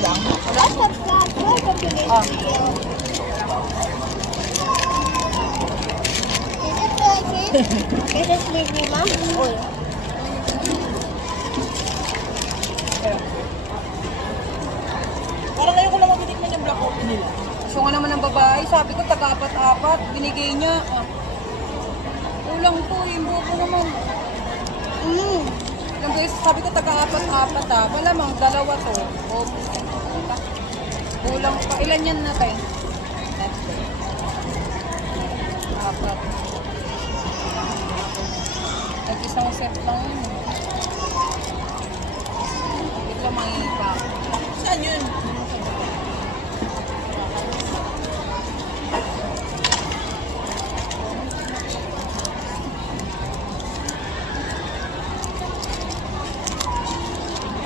lang. Ah. This is Lily, Mom. Uy. Parang ngayon ko lang matitikman yung black coffee nila. Gusto nga naman ng babae. Sabi ko, taga-apat-apat. Binigay niya. Ah. Kulang to eh. Buko naman. Ilang beses, sabi ko, taga-apat-apat ah. Malamang, dalawa to. O, kulang pa. Ilan yan natin? Apat. Nag-isang set lang yun. Ito lang mangipa. Saan yun?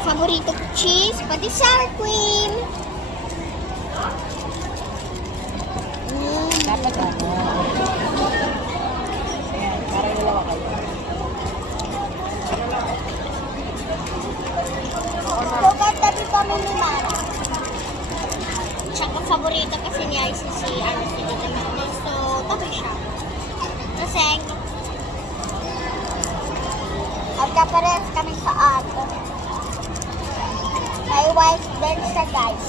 Favorito ko cheese, pati sour cream. Dapat ako. Ayan, para dalawa kayo. Sugat tabi kami ni Mara. Tsaka favorito kasi niya si Tita Mama. So, tabi siya. Kasi, magkapares kami sa ato. My wife then sa guys.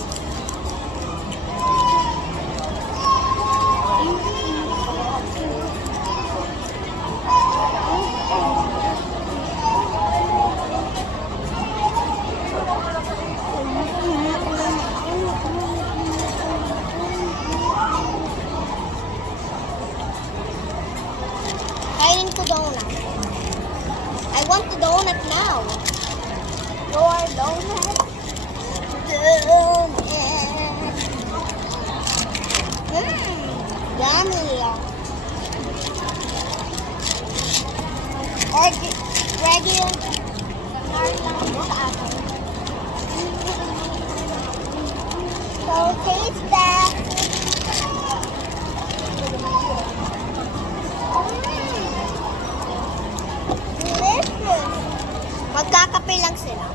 Kainin ko donut. I want the donut now. Your donut. Yummy. Regular lang sa akin. So taste that. Delicious. Magkakape lang sila.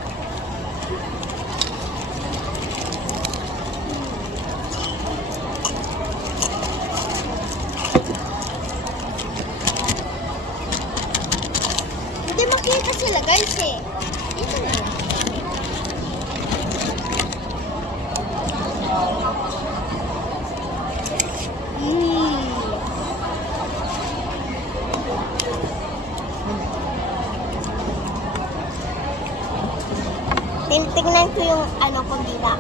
Hindi makita sila guys eh. Dito na. Tingnan ko yung kondila.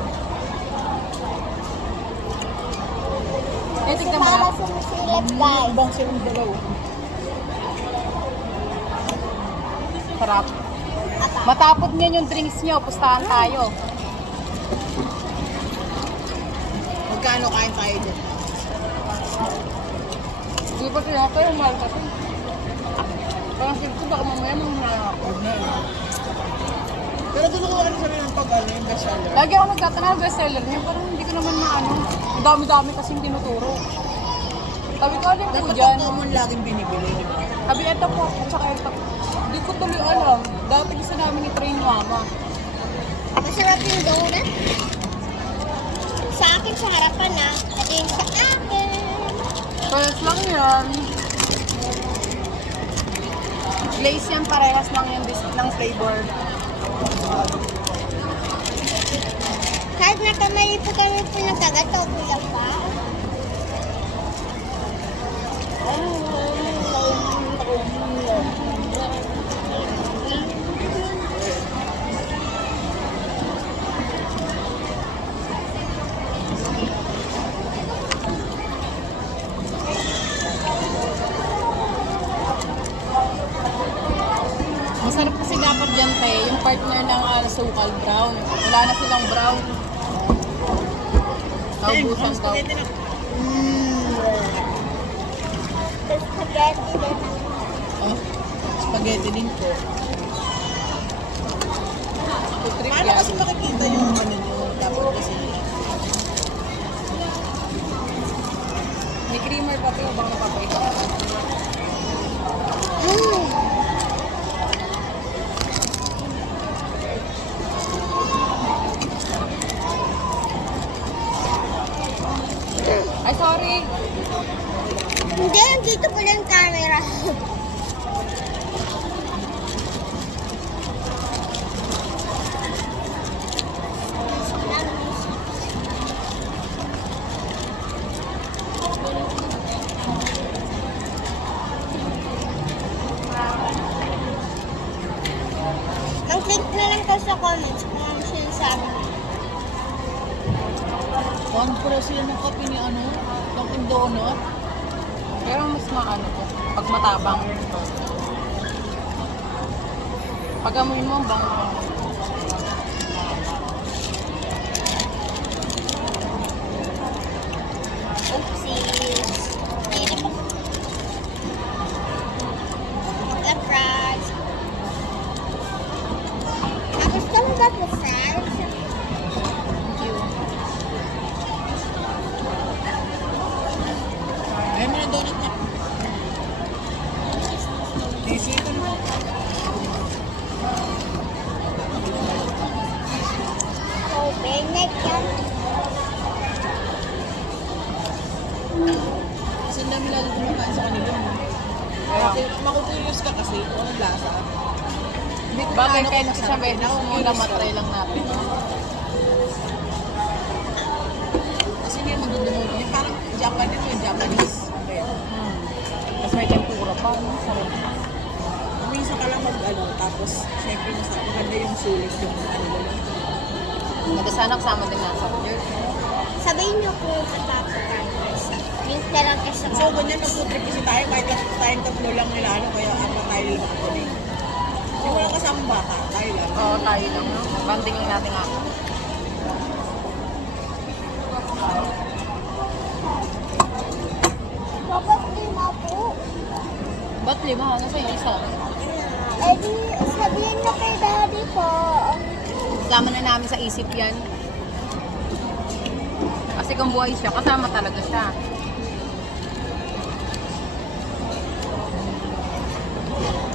Eh, Kasi tignan mo para na. sumisilip guys. Ibang silang dalaw. Sarap. Apa? Matapos niyan yung drinks niyo, pustahan tayo. Magkano kain tayo dyan? Hindi pa sila kayo, mahal kasi. Parang sila ko, baka mamaya mga Huwag na eh. Pero doon ako ano sabi ng pag-ano yung bestseller. Lagi ako nagtatanong bestseller niya, parang hindi ko naman maano. Ang dami-dami kasing tinuturo. Sabi ko, alin po Dapat dyan? ang common laging binibili, di ba? Sabi, eto po, at saka eto. Hindi ko tuloy alam. Dati isa namin ni Train Mama. Masarap yung donut. Sa akin sa harapan na. At yung sa akin. Parehas lang yan. Glaze yan, parehas lang yan ng flavor. Kahit nakamali po kami po ng kagato, kuya pa. Masarap kasi dapat dyan tayo, yung partner ng sukal brown. Wala na silang brown. Naubusan daw. Spaghetti na. Spaghetti din. Oh, spaghetti din po. Putrip Paano yan. kasi makikita yung ano nyo? Dapat kasi May creamer pa ito, baka napapait. Ay, sorry. Hindi, dito pala yung camera. Mag-click na lang ka sa comments kung ano sinasabi. One pro sila ng kape ni ano, Dunkin Donut. Pero mas maano ko. Pag matabang. Pag amoy mo, bango. Oopsies. Hindi pa. The fries. Gusto mo ba po fries? Thank you. Ayun mo na donut niya. Easy ito na. Open neck yan. Kasi ang dami lalo kumakain sa kanila. No? Kaya makukurious ka kasi kung anong lasa. Hindi ko Bagay na kahit ako sa Venus muna, matry lang natin. Kasi hindi naman dudumog. Yung parang Japanese yung Japanese. Okay. Tapos may tempura pa, no? Sarap. Umisa ka lang mag-ano, tapos syempre maganda yung sulit yung ano lang. Nagkasana kasama din nasa order. Sabihin niyo kung matapos. Link na lang kayo sa So, ganyan mag-food trip kasi tayo, kahit tayong tatlo lang nila, ano, kaya ano tayo lang ako rin. Yung walang kasama bata, tayo lang. Oo, tayo lang, no? Banding lang natin nga. Dapat lima po. Ba't lima? Nasa yung isa? Eh di, sabihin na kay daddy po. Kasama na namin sa isip yan. Kasi kung buhay siya, kasama talaga siya.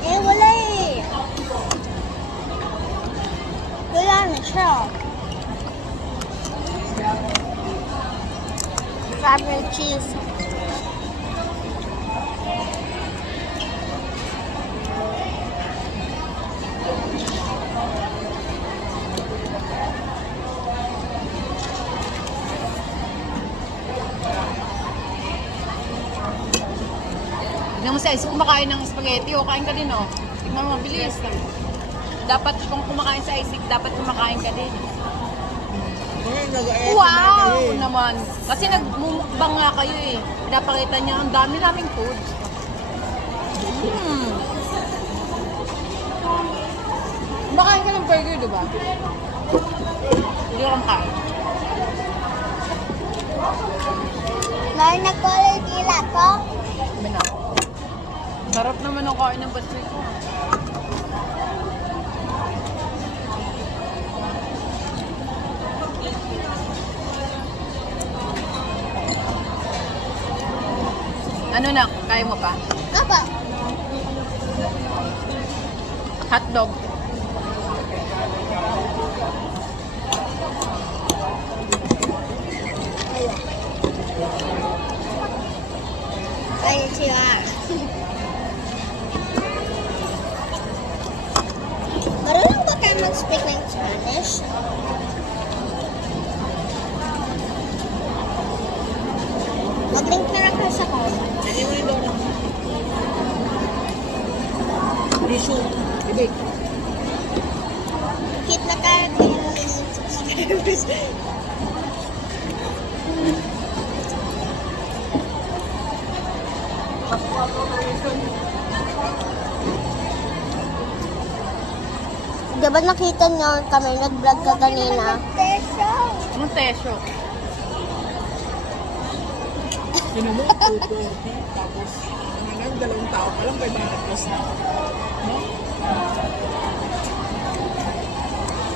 Eh, wala eh. Wala na siya. Farmer cheese. Tignan mo sa isip kumakain ng spaghetti, o kain ka din, oh. Tignan mo, mabilis. Dapat kung kumakain sa isip, dapat kumakain ka din. Ngayon, nag-ayos Wow! Naman. Kasi nagmumukbang nga kayo eh. Pinapakita niya, ang dami naming food. Kumakain ka ng burger, di ba? Hindi ka kumakain. May nag-color kila to. Sabi na. Sarap naman ang kain ng basoy ko. Ano na? Kaya mo pa? Apa? Hotdog. Ayun siya. Marunong ba kayo mag-speak ng Spanish? Mag-link na lang kayo sa comment. Hindi mo yung donut. Tissue. Ibig. Hit na kayo 10 million subscribers. Diba nakita niyo kami nag-vlog ka kanina? Anong tesyo? Sino mo? 220. Tapos, ano lang, 2 tao pa lang, 500 plus na. No?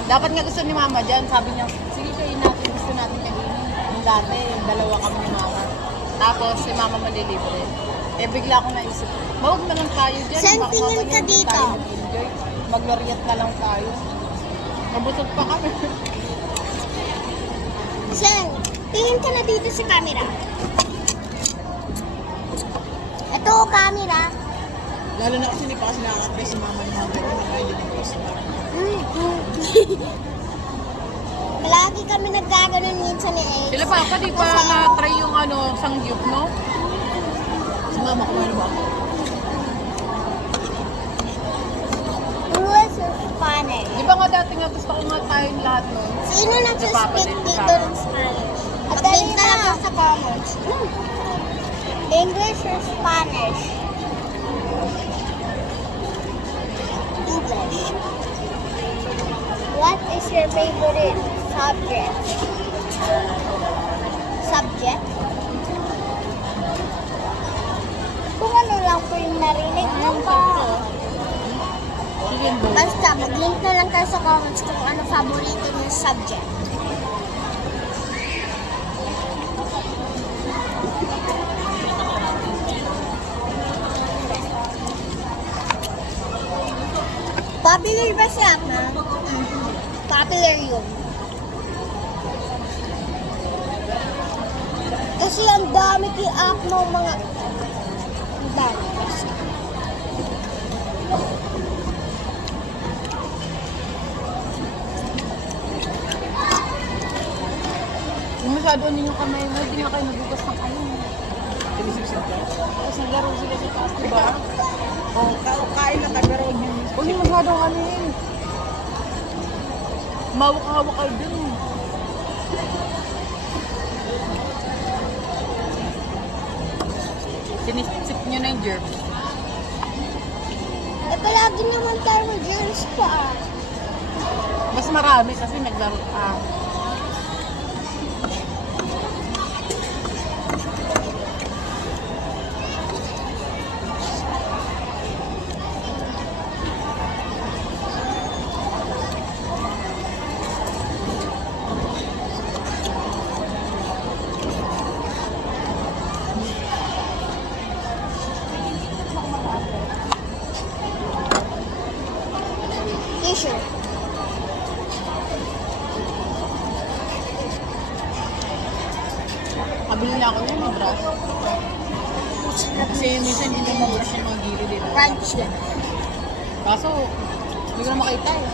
Dapat nga gusto ni mama dyan. Sabi niya, sige kayo natin, gusto natin kainin. Yung dati, dalawa kami ni mama. Tapos si mama malilibre. Eh bigla ko naisip, mawag na lang tayo dyan. Saan Baka tingin mamaya ka hindi dito? tayo mag-enjoy. Maglariat na lang tayo. Nabusog pa kami. Sen, Tingin ka na dito sa camera. Ito, camera. Lalo na kasi hindi pa kasi nakaka-try si mama ng mga ganyan na medyo ng customer. Lagi kami naggaganon minsan ni Ace. Sila papa, di pa na-try yung ano, sangyup, no? Si mama, kumain ba? English or Spanish? Di ba nga dati nga gusto ko nga tayong lahat, no? Sino nagsuspeak din, dito papa. ng Spanish? Mag-link na lang po sa comments. English or Spanish? English. What is your favorite subject? Subject? Kung ano lang po yung narinig mo ba? Sige, boy. Basta, mag-link na lang tayo sa comments kung ano favorito yung subject. Popular ba siya, ma? Popular yun. Kasi ang dami kay-up mo mga... Ang dami kasi. Yung masyado ano yung kamay mo, hindi nga kayo nagugas ng kayo. Sinisip-sip ka. Tapos naglaro sila sa taas, di ba? Oh, kain lang tayo pero huwag yung Huwag yung masyadong ano yun. Mawak-hawak kayo dun. Sinisip nyo na yung germs. Eh, palagi naman tayo mag-girls pa. Mas marami kasi naglaro ka. Tissue. Kabili na ako niya, may brush. kasi minsan hindi mo mabrush yung mga gilid dito. Crunch yan. Kaso, hindi ko na makita eh.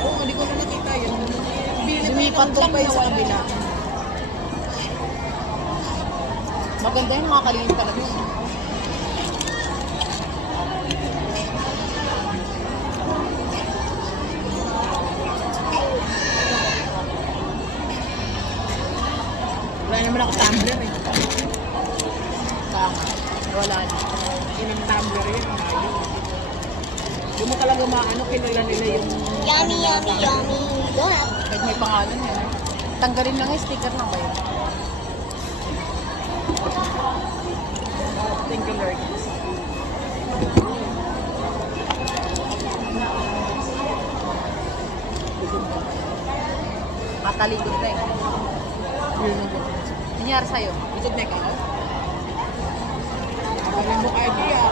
Oo, hindi ko na nakita yun. Lumipat lang pa yun sa yun. kabila. Maganda yun, makakalinis talaga yun. Wala naman ako tumbler eh. Tama. Wala na. Inang tumbler yun. Hindi mo talaga maano, kilala nila yung... Yummy, yummy, yummy. Donut. Kahit may pangalan yan. Tanggalin lang yung sticker na ba yun? Thank you, Lord. Matalikod na eh. Nangyari sa'yo. Isod na ikaw? Galing mo idea.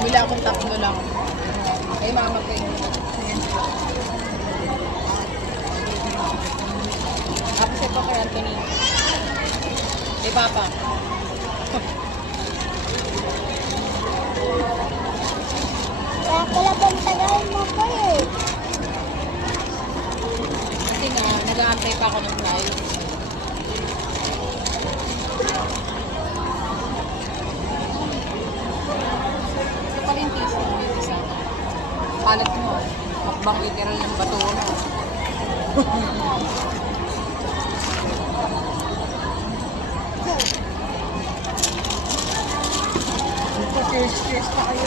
Bila akong tatlo lang. Ay, mama ko yun. Tapos ito kay Anthony. Kay Papa. Kaya pala bang tagal mo pa eh. Kasi nga, nag-aantay pa ako ng flight. Ito pala yung tissue. Yung isa. Palat mo. Makbang literal ng bato mo. Cheers pa kayo.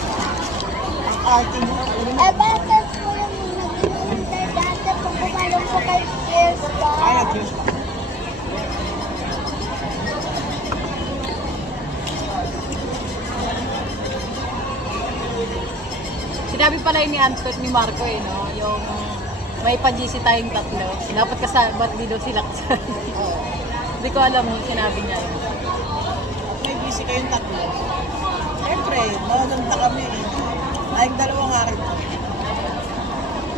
arte mo. Eh, bakit po yung nag-iintay dati kung pumalong po kay Fiesta? Ay, nag-juice pa. Sinabi pala yun ni Antot ni Marco eh, no? Yung may pa-GC tayong tatlo. Dapat ba't di daw sila kasali? Hindi ko alam yung sinabi niya yun. May busy kayong tatlo. Siyempre, maganda kami eh. Tayong dalawa nga rin.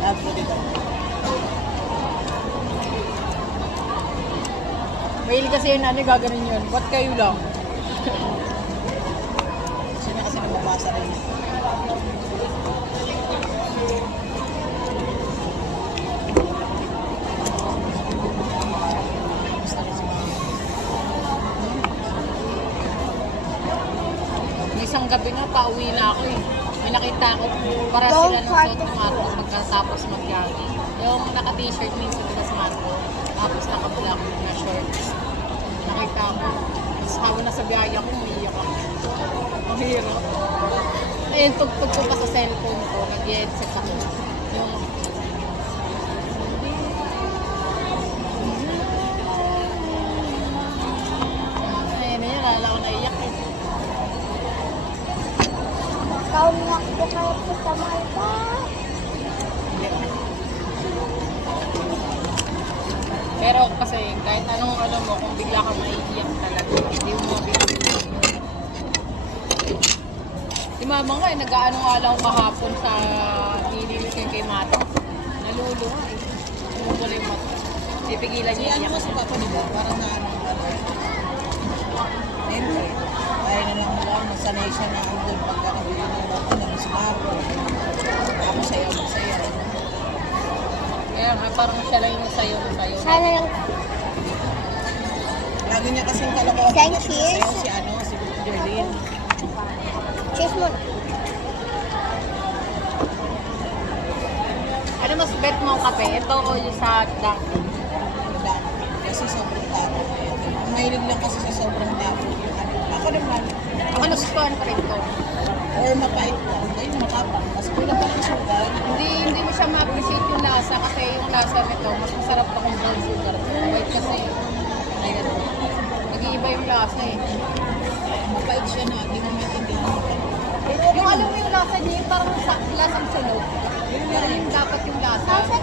Love ko dito. Mahilig kasi yun, ano, gaganin yun. Ba't kayo lang? Gusto niya kasi nababasa rin. Isang gabi nga, pauwi na ako eh. May nakita ako, para Don't sila ng fart suot ng Marco pagkatapos mag-jogging. Yung naka-t-shirt minsan nila sa Marco, tapos naka-black na shorts. Nakita ko. Tapos habang nasa biyahe ako, umiiyak ako. Mahirap. Ayun, tugtog ko pa sa cellphone ko, nag-headset ako. Yung ayun na yun, lala ko naiyak eh. Kaunak po kayo po sa Malta. Pero kasi kahit anong alam mo, kung bigla kang maiiyak talaga, hindi mo mabibigyan. Si mama nga, nag-aano nga lang kahapon sa nililis kay Mata. Naluluha eh. Umubula yung mata. Ipigilan Si niya ano iyak. mo si Papa, di ba? Parang na ano. Siyempre, kaya na lang mo, masanay siya na andun pagkakabili ng bako na mas Marco. Ako sayaw. Kaya nga, parang siya lang yung sayo. Sana lang. Lagi niya kasing kalokohan Thank niya you. sinasayaw si ano, si Jerlyn. Cheers mo. Ano mas bet mo ang kape? Ito o yung sa Dunkin'? Dami. Kasi sobrang dami. Ang mahilig lang kasi sa sobrang dami. Ako naman, Ako nagustuhan ko rin to. or mapait lang. Ayun, matapang. Mas kulang pa ng sugar. Hindi mo siya ma-appreciate yung lasa kasi yung lasa nito, mas masarap pa kung brown sugar. White kasi, ayun, nag-iiba yung lasa eh. Mapait siya na, hindi mo maintindihan. Yung alam mo yung lasa niya, yung parang lasang sunog. Pero yung dapat yung lasa. Nasa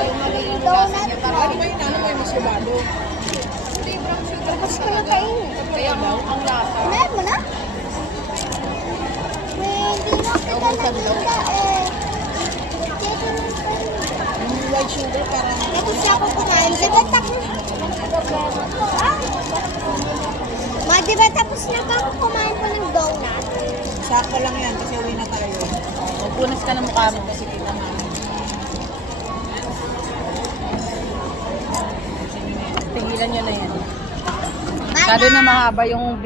Yung magiging lasa niya, parang Ano ba yung ano mo yung masulado? hindi brown sugar Tapos ko na talaga. kainin. Kaya ang lasa. Meron mo na? Hindi na kita nakita eh. Yung white sugar parang... Ito siya ako kumain. Diba tapos? Ma, diba tapos na ka kumain po ng donut? Sakto lang yan kasi uwi na tayo. Magpunas ka ng mukha mo. Kasi kita namin. Tigilan nyo na yan. Bye, Kado na mahaba yung